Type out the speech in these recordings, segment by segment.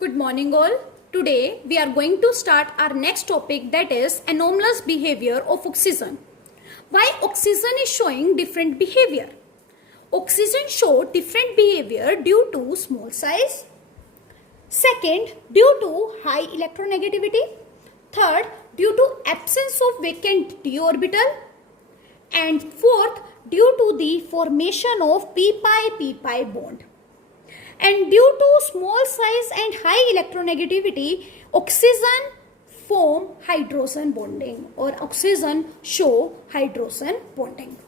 Good morning all. Today we are going to start our next topic, that is anomalous behavior of oxygen. Why oxygen is showing different behavior? Oxygen show different behavior due to small size. Second, due to high electronegativity. Third, due to absence of vacant d orbital. And fourth, due to the formation of p-pi bond. And due to small size and high electronegativity, oxygen form hydrogen bonding, or oxygen show hydrogen bonding.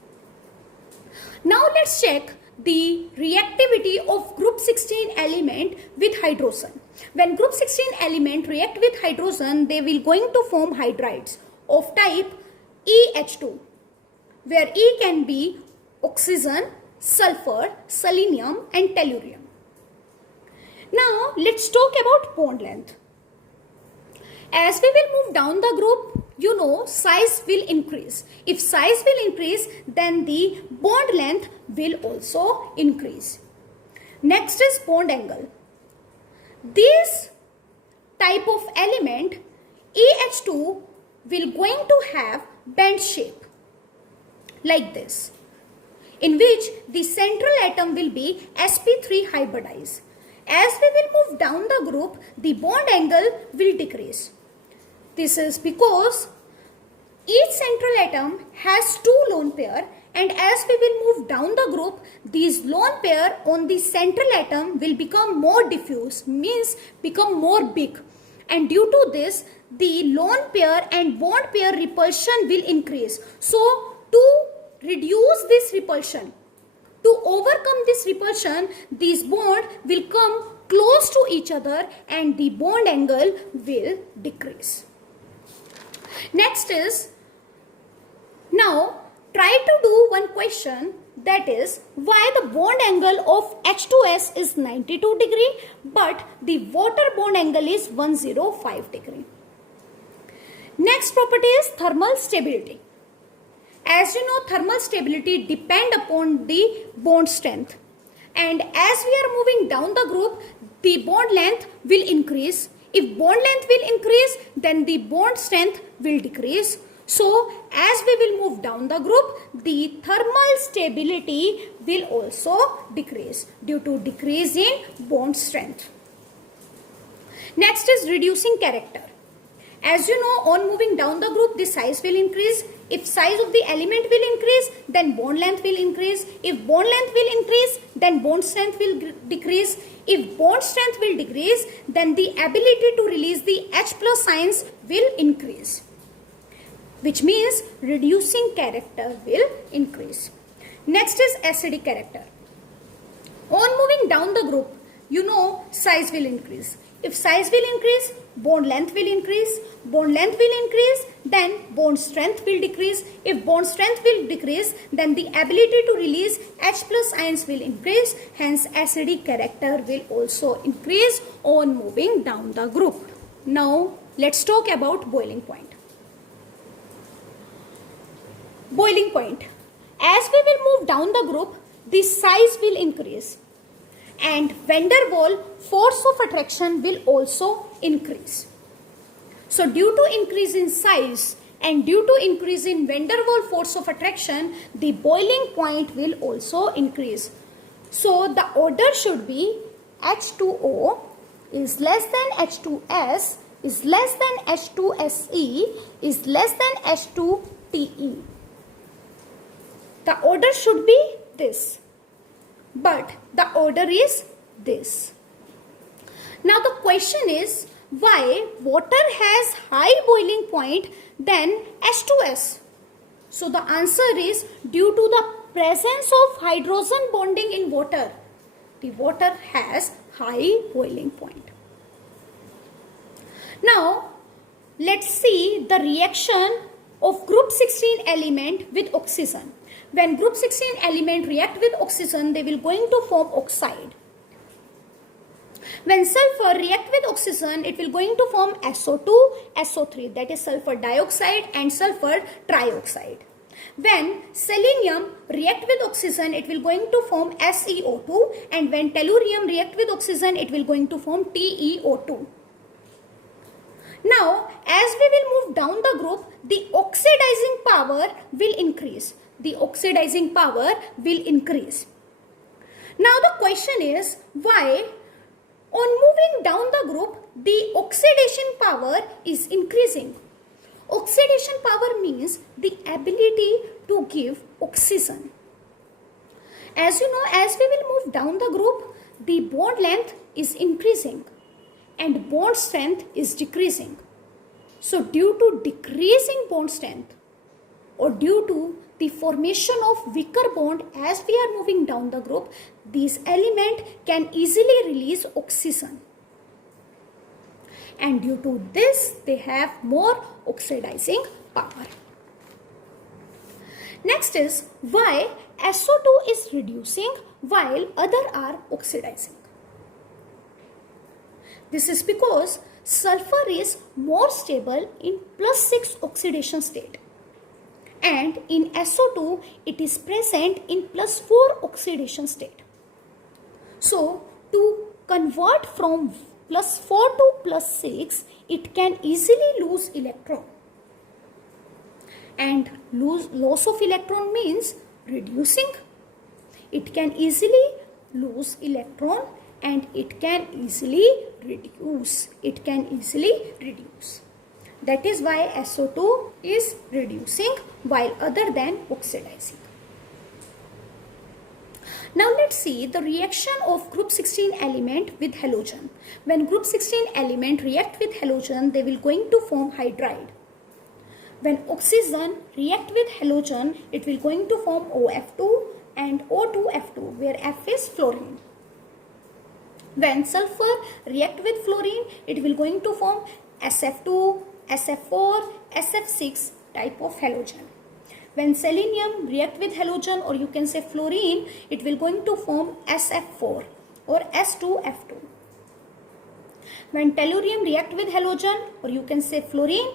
Now let's check the reactivity of group 16 element with hydrogen. When group 16 element react with hydrogen, they will going to form hydrides of type EH2, where E can be oxygen, sulfur, selenium and tellurium. Now let's talk about bond length. As we will move down the group, size will increase. If size will increase, then the bond length will also increase. Next is bond angle. This type of element EH2 will going to have bend shape like this, in which the central atom will be sp3 hybridized. As we will move down the group, the bond angle will decrease. This is because each central atom has two lone pair, and as we will move down the group, these lone pair on the central atom will become more diffuse, means become more big. And due to this, the lone pair and bond pair repulsion will increase. So to reduce this repulsion, to overcome this repulsion, these bonds will come close to each other and the bond angle will decrease. Next is, now try to do one question, that is why the bond angle of H2S is 92 degree but the water bond angle is 105 degree. Next property is thermal stability. As you know, thermal stability depend upon the bond strength, and as we are moving down the group, the bond length will increase. If bond length will increase, then the bond strength will decrease. So as we will move down the group, the thermal stability will also decrease due to decrease in bond strength. Next is reducing character. As you know, on moving down the group, the size will increase. If size of the element will increase, then bond length will increase. If bond length will increase, then bond strength will decrease. If bond strength will decrease, then the ability to release the H plus ions will increase, which means reducing character will increase. Next is acidic character. On moving down the group, size will increase. If size will increase, bond length will increase. Bond length will increase, then bond strength will decrease. If bond strength will decrease, then the ability to release H plus ions will increase. Hence, acidic character will also increase on moving down the group. Now, let's talk about boiling point. Boiling point. As we will move down the group, the size will increase, and van der Waals force of attraction will also increase. So due to increase in size and due to increase in van der Waals force of attraction, the boiling point will also increase. So the order should be H2O is less than H2S is less than H2SE is less than H2TE. The order should be this, but the order is this. Now the question is, why water has high boiling point than H2S? So the answer is due to the presence of hydrogen bonding in water. The water has high boiling point. Now let's see the reaction of group 16 element with oxygen. When group 16 element react with oxygen, they will going to form oxide. When sulfur react with oxygen, it will going to form SO2, SO3, that is sulfur dioxide and sulfur trioxide. When selenium react with oxygen, it will going to form SeO2, and when tellurium react with oxygen, it will going to form TeO2. Now, as we will move down the group, the oxidizing power will increase. The oxidizing power will increase. Now, the question is why on moving down the group, the oxidation power is increasing. Oxidation power means the ability to give oxygen. As you know, as we will move down the group, the bond length is increasing and bond strength is decreasing. So due to decreasing bond strength or due to the formation of weaker bond as we are moving down the group, these elements can easily release oxygen. And due to this, they have more oxidizing power. Next is why SO2 is reducing while other are oxidizing. This is because sulfur is more stable in +6 oxidation state, and in SO2 it is present in +4 oxidation state. So to convert from +4 to +6, it can easily lose electron, and loss of electron means reducing. It can easily lose electron and it can easily reduce. It can easily reduce. That is why SO2 is reducing while other than oxidizing. Now let's see the reaction of group 16 element with halogen. When group 16 element react with halogen, they will going to form hydride. When oxygen react with halogen, it will going to form OF2 and O2F2, where F is fluorine. When sulfur react with fluorine, it will going to form SF2, SF4, SF6 type of halogen. When selenium react with halogen, or you can say fluorine, it will going to form SF4 or S2F2. When tellurium react with halogen, or you can say fluorine,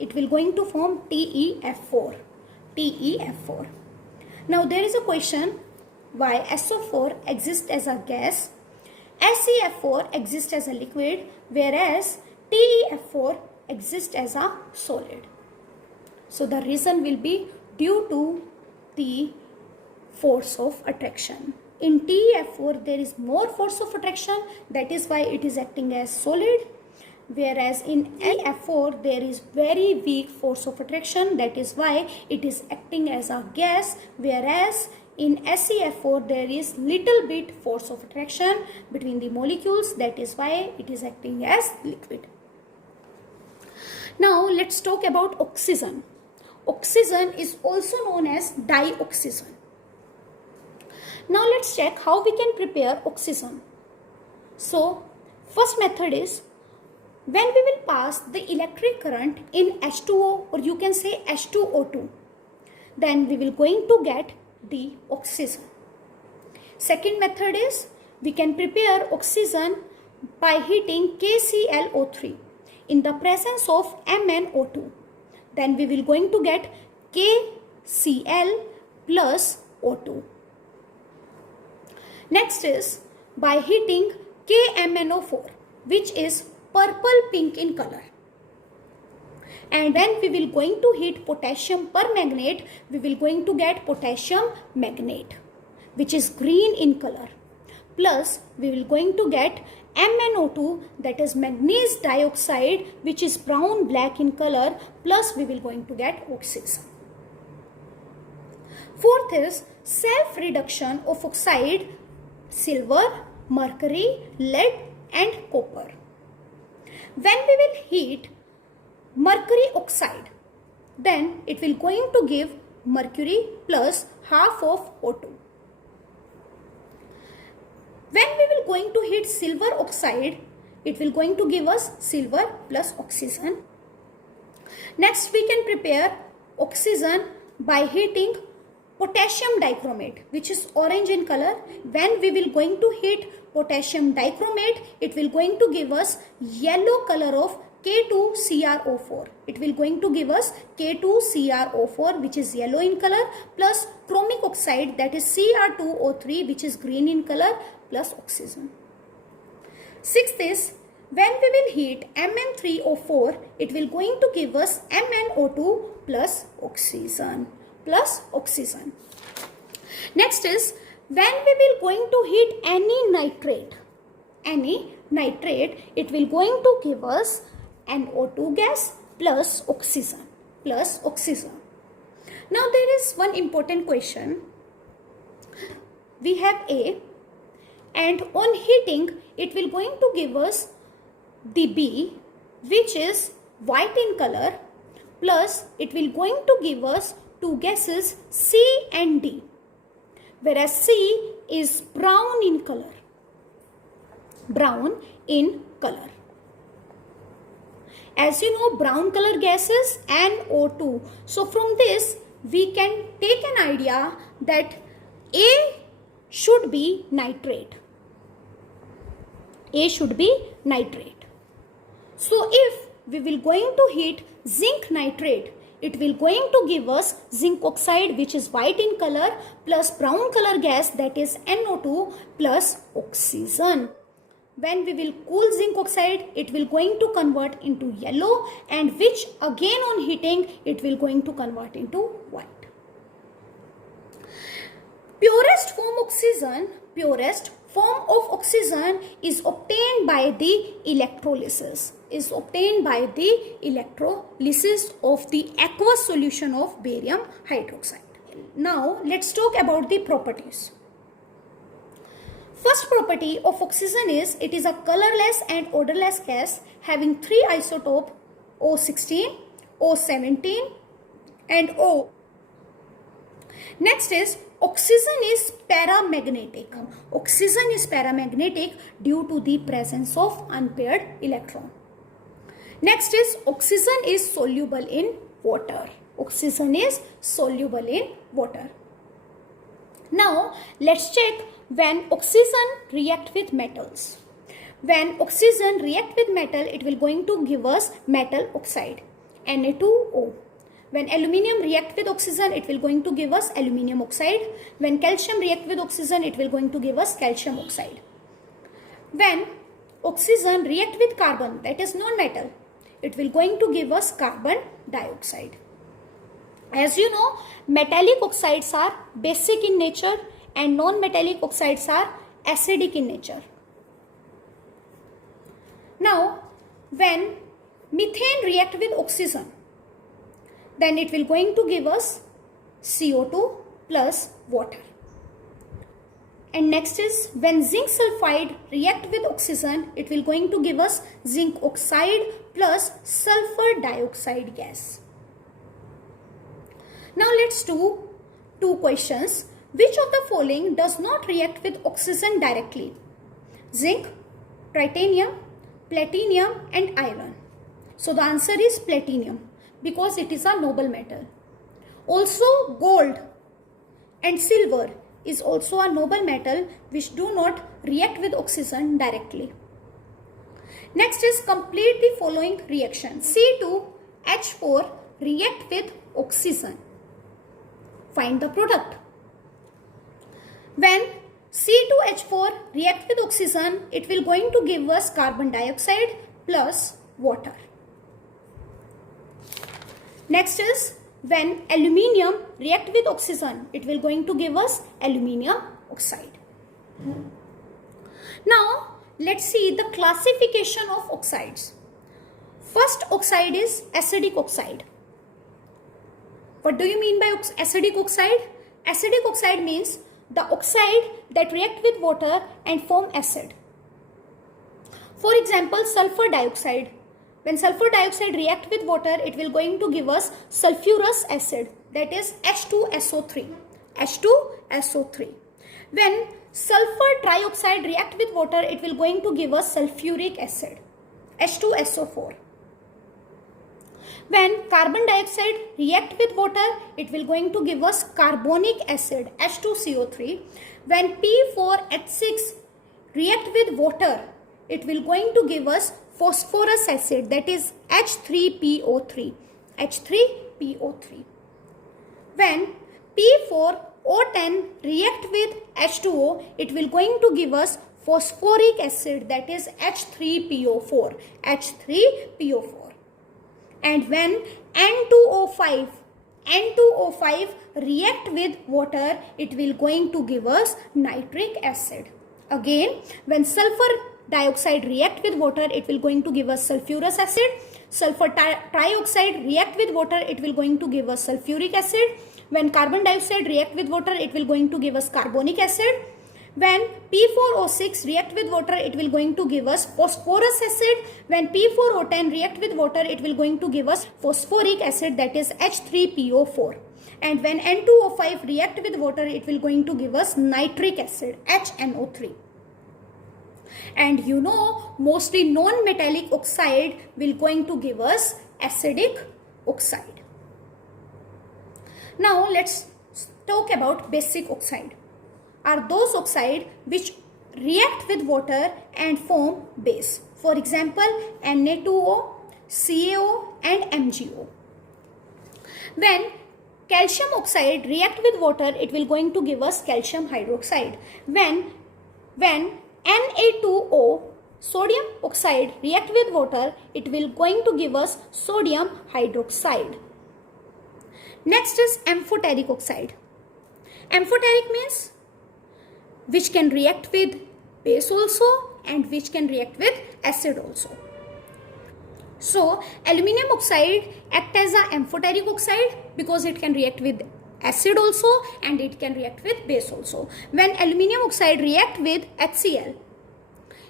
it will going to form TeF4. TeF4. Now there is a question why SO4 exists as a gas, SeF4 exists as a liquid, whereas TeF4 exists as a solid. So the reason will be due to the force of attraction. In TeF4 there is more force of attraction, that is why it is acting as solid, whereas in EF4 there is very weak force of attraction, that is why it is acting as a gas, whereas in SeF4 there is little bit force of attraction between the molecules, that is why it is acting as liquid. Now let's talk about oxygen. Oxygen is also known as dioxygen. Now let's check how we can prepare oxygen. So first method is when we will pass the electric current in H2O, or you can say H2O2, then we will going to get the oxygen. Second method is we can prepare oxygen by heating KClO3 in the presence of MnO2. Then we will going to get KCl plus O2. Next is by heating KMnO4, which is purple pink in color. And when we will going to heat potassium permanganate, we will going to get potassium magnate, which is green in color. Plus we will going to get MnO2, that is manganese dioxide, which is brown black in color. Plus we will going to get oxygen. Fourth is self reduction of oxide, silver, mercury, lead and copper. When we will heat mercury oxide, then it will going to give mercury plus half of O2. When we will going to heat silver oxide, it will going to give us silver plus oxygen. Next we can prepare oxygen by heating potassium dichromate, which is orange in color. When we will going to heat potassium dichromate, it will going to give us yellow color of K2CrO4. It will going to give us K2CrO4, which is yellow in color, plus chromic oxide, that is Cr2O3, which is green in color, plus oxygen. Sixth is, when we will heat Mn3O4, it will going to give us MnO2 plus oxygen. Next is, when we will going to heat any nitrate, it will going to give us NO2 gas plus oxygen. Now there is one important question. We have A, and on heating it will going to give us the B, which is white in color, plus it will going to give us two gases C and D, whereas C is brown in color. As you know, brown color gases NO2. So from this we can take an idea that A should be nitrate. So if we will going to heat zinc nitrate, it will going to give us zinc oxide, which is white in color, plus brown color gas, that is NO2 plus oxygen. When we will cool zinc oxide, it will going to convert into yellow, and which again on heating it will going to convert into white. Purest form of oxygen is obtained by the electrolysis. Of the aqueous solution of barium hydroxide. Now let's talk about the properties. First property of oxygen is, it is a colorless and odorless gas having three isotopes O16, O17 and O. Next is, oxygen is paramagnetic. Due to the presence of unpaired electron. Next is, oxygen is soluble in water. Now let's check when oxygen react with metals. When oxygen react with metal, it will going to give us metal oxide, Na2O. When aluminium react with oxygen, it will going to give us aluminium oxide. When calcium react with oxygen, it will going to give us calcium oxide. When oxygen react with carbon, that is non-metal, it will going to give us carbon dioxide. As you know, metallic oxides are basic in nature and non-metallic oxides are acidic in nature. Now, when methane react with oxygen, then it will going to give us CO2 plus water. And next is, when zinc sulfide react with oxygen, it will going to give us zinc oxide plus sulfur dioxide gas. Now let's do two questions. Which of the following does not react with oxygen directly? Zinc, titanium, platinum and iron. So the answer is platinum, because it is a noble metal. Also gold and silver is also a noble metal which do not react with oxygen directly. Next is, complete the following reaction. C2H4 react with oxygen. Find the product. When C2H4 react with oxygen, it will going to give us carbon dioxide plus water. Next is, when aluminium react with oxygen, it will going to give us aluminium oxide. Now let's see the classification of oxides. First oxide is acidic oxide. What do you mean by acidic oxide? Acidic oxide means the oxide that react with water and form acid. For example, sulfur dioxide. When sulfur dioxide react with water, it will going to give us sulfurous acid, that is H2SO3. When sulfur trioxide react with water, it will going to give us sulfuric acid, H2SO4. When carbon dioxide react with water, it will going to give us carbonic acid, H2CO3. When P4H6 react with water, it will going to give us phosphorus acid, that is H3PO3. H3PO3. When P4O10 react with H2O, it will going to give us phosphoric acid, that is H3PO4. H3PO4. And when N2O5 react with water, it will going to give us nitric acid. Again, when sulfur dioxide react with water, it will going to give us sulfurous acid. Sulfur trioxide react with water, it will going to give us sulfuric acid. When carbon dioxide react with water, it will going to give us carbonic acid. When P4O6 react with water, it will going to give us phosphorus acid. When P4O10 react with water, it will going to give us phosphoric acid, that is H3PO4. And when N2O5 react with water, it will going to give us nitric acid, HNO3. And you know, mostly non-metallic oxide will going to give us acidic oxide. Now let's talk about basic oxide. Are those oxide which react with water and form base. For example, Na2O, CaO and MgO. When calcium oxide react with water, it will going to give us calcium hydroxide. When Na2O, sodium oxide, react with water, it will going to give us sodium hydroxide. Next is amphoteric oxide. Amphoteric means which can react with base also and which can react with acid also. So aluminum oxide act as a amphoteric oxide because it can react with acid also and it can react with base also. When aluminum oxide react with HCl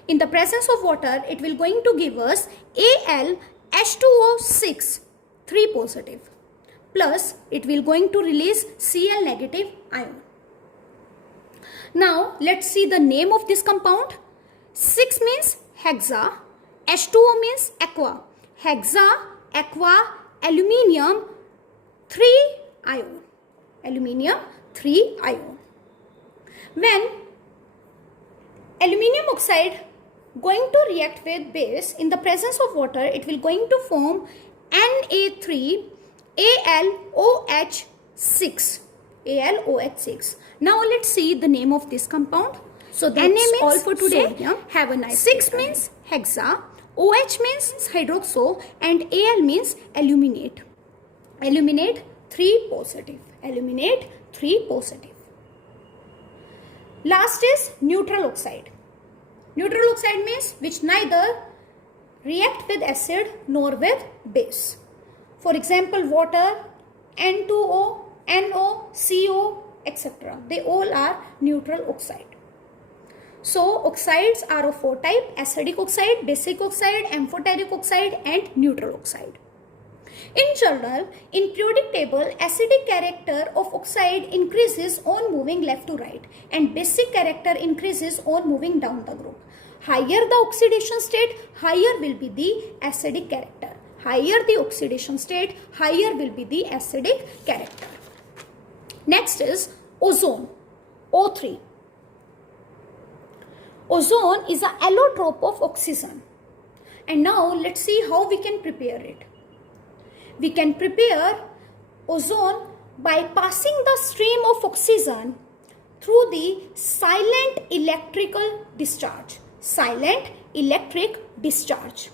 in the presence of water, it will going to give us AlH2O6 3 positive plus it will going to release Cl negative ion. Now let's see the name of this compound. 6 means hexa, H2O means aqua, hexa, aqua, aluminium 3 ion, aluminium 3 ion. When aluminium oxide going to react with base in the presence of water, it will going to form Na3AlOH6. AlOH6. Now let's see the name of this compound. So that's Na all for today. Sodium. Have a nice 6 day. Means hexa, OH means hydroxo and Al means aluminate. Aluminate 3 positive. Aluminate 3 positive. Last is neutral oxide. Neutral oxide means which neither react with acid nor with base. For example, water, N2O, NO, CO, etc. They all are neutral oxide. So oxides are of 4 types: acidic oxide, basic oxide, amphoteric oxide and neutral oxide. In general, in periodic table, acidic character of oxide increases on moving left to right and basic character increases on moving down the group. Higher the oxidation state, higher will be the acidic character. Higher the oxidation state, higher will be the acidic character. Next is ozone, O3. Ozone is an allotrope of oxygen. And now let's see how we can prepare it. We can prepare ozone by passing the stream of oxygen through the silent electrical discharge. Silent electric discharge.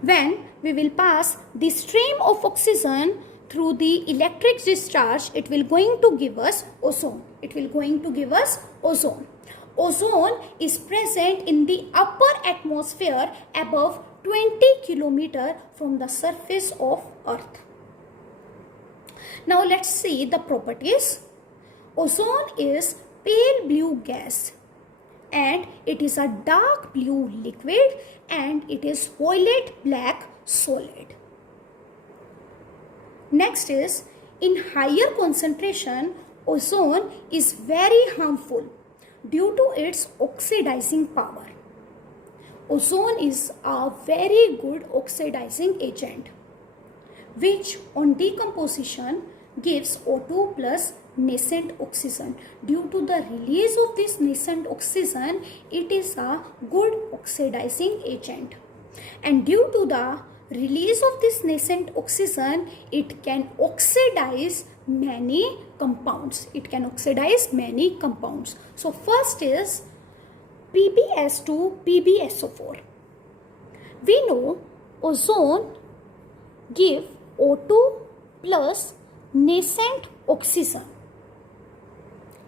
When we will pass the stream of oxygen through the electric discharge, it will going to give us ozone. It will going to give us ozone. Ozone is present in the upper atmosphere above 20 km from the surface of Earth. Now let's see the properties. Ozone is pale blue gas and it is a dark blue liquid and it is violet black solid. Next is, in higher concentration, ozone is very harmful due to its oxidizing power. Ozone is a very good oxidizing agent which on decomposition gives O2 plus nascent oxygen. Due to the release of this nascent oxygen, it is a good oxidizing agent. and due to the release of this nascent oxygen, it can oxidize many compounds. It can oxidize many compounds. So first is PbS to PbSO4. We know ozone give O2 plus nascent oxygen,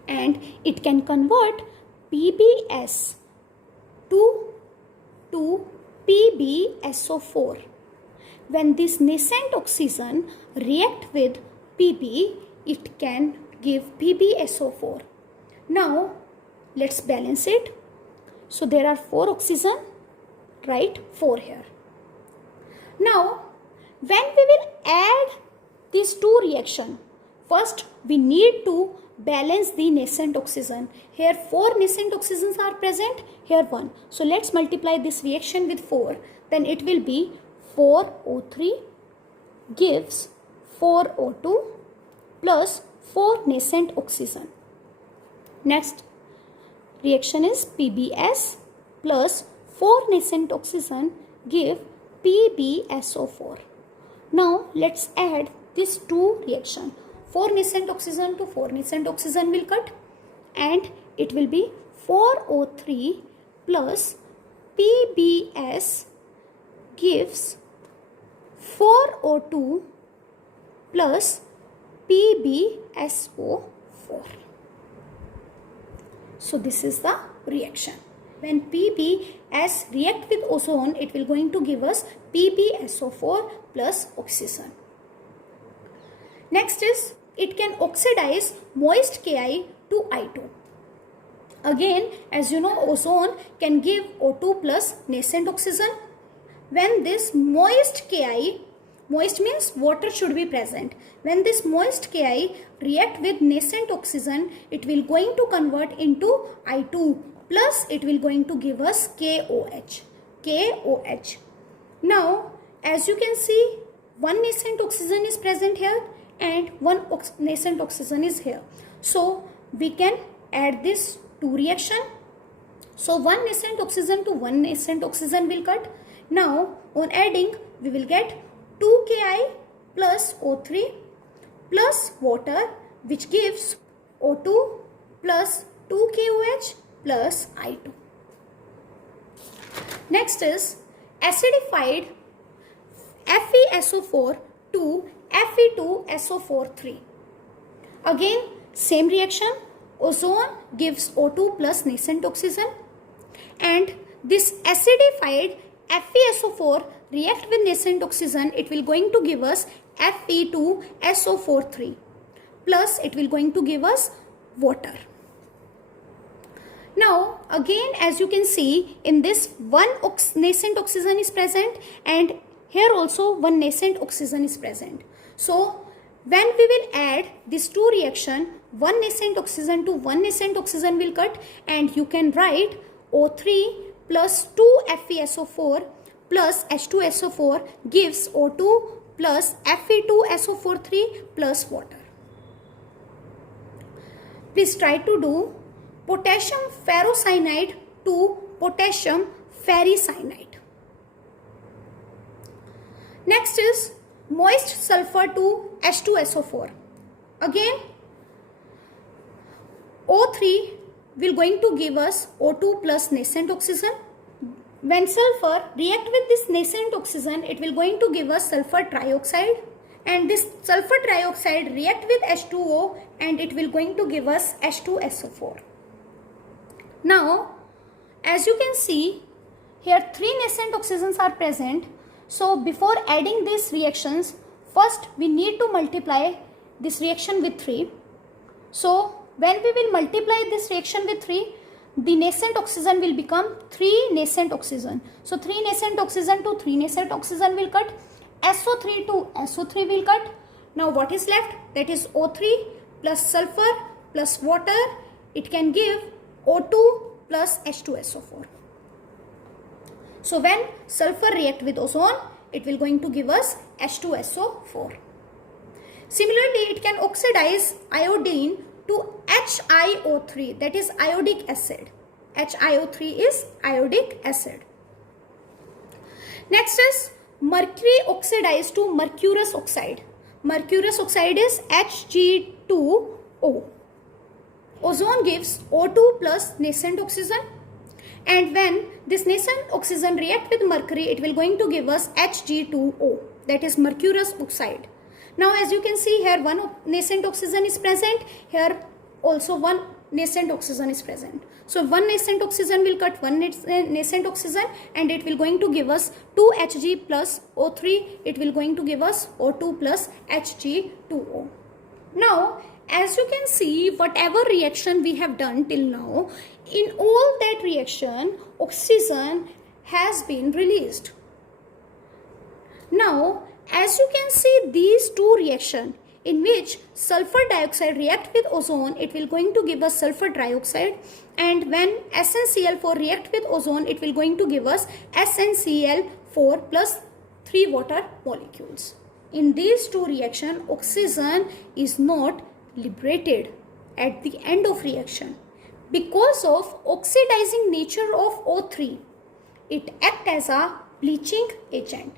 and it can convert PbS to PbSO4. When this nascent oxygen react with Pb, it can give PbSO4. Now let's balance it. So there are 4 oxygen, right? 4 here. Now when we will add these two reactions, first we need to balance the nascent oxygen. Here 4 nascent oxygens are present, here 1. So let's multiply this reaction with 4. Then it will be 4O3 gives 4O2 plus 4 nascent oxygen. Next reaction is PbS plus 4 nascent oxygen give PbSO4. Now let's add these two reactions. 4 nascent oxygen to 4 nascent oxygen will cut, and it will be 4O3 plus PbS gives 4O2 plus PbSO4. So this is the reaction. When PbS react with ozone, it will going to give us PbSO4 plus oxygen. Next is it can oxidize moist Ki to I2. Again, as you know, ozone can give O2 plus nascent oxygen. When this moist Ki, moist means water should be present. When this moist Ki react with nascent oxygen, it will going to convert into I2 plus it will going to give us KOH. KOH. Now, as you can see, 1 nascent oxygen is present here and 1 nascent oxygen is here. So we can add this 2 reaction. So 1 nascent oxygen to 1 nascent oxygen will cut. Now on adding, we will get 2 Ki plus O3 plus water, which gives O2 plus 2 KOH plus I2. Next is acidified FeSO4 to Fe2SO4 Again, same reaction. Ozone gives O2 plus nascent oxygen, and this acidified FeSO4 react with nascent oxygen. It will going to give us Fe2SO4 plus it will going to give us water. Now again, as you can see, in this 1 nascent oxygen is present and here also 1 nascent oxygen is present. So when we will add these two reaction, 1 nascent oxygen to 1 nascent oxygen will cut, and you can write O3 plus 2 FeSO4 plus H2SO4 gives O2 plus Fe2SO4 plus water. Please try to do potassium ferrocyanide to potassium ferricyanide. Next is moist sulfur to H2SO4. Again, O3 will going to give us O2 plus nascent oxygen. When sulfur react with this nascent oxygen, it will going to give us sulfur trioxide, and this sulfur trioxide react with H2O and it will going to give us H2SO4. Now, as you can see, here 3 nascent oxygens are present. So before adding these reactions, first we need to multiply this reaction with 3. So when we will multiply this reaction with 3, the nascent oxygen will become 3 nascent oxygen. So 3 nascent oxygen to 3 nascent oxygen will cut. SO3 to SO3 will cut. Now what is left? That is O3 plus sulfur plus water. It can give O2 plus H2SO4. So when sulfur react with ozone, it will going to give us H2SO4. Similarly, it can oxidize iodine to HiO3, that is iodic acid. HiO3 is iodic acid. Next is mercury oxidized to mercurous oxide. Mercurous oxide is Hg2O. Ozone gives O2 plus nascent oxygen, and when this nascent oxygen react with mercury, it will going to give us Hg2O, that is mercurous oxide. Now as you can see here, one nascent oxygen is present, here also one nascent oxygen is present. So one nascent oxygen will cut one nascent oxygen, and it will going to give us 2 Hg plus O3, it will going to give us O2 plus Hg2O. Now as you can see, whatever reaction we have done till now, in all that reaction, oxygen has been released. Now, as you can see, these two reactions in which sulfur dioxide react with ozone, it will going to give us sulfur dioxide, and when SnCl4 react with ozone, it will going to give us SnCl4 plus 3 water molecules. In these two reactions, oxygen is not liberated at the end of reaction because of oxidizing nature of O3. It acts as a bleaching agent.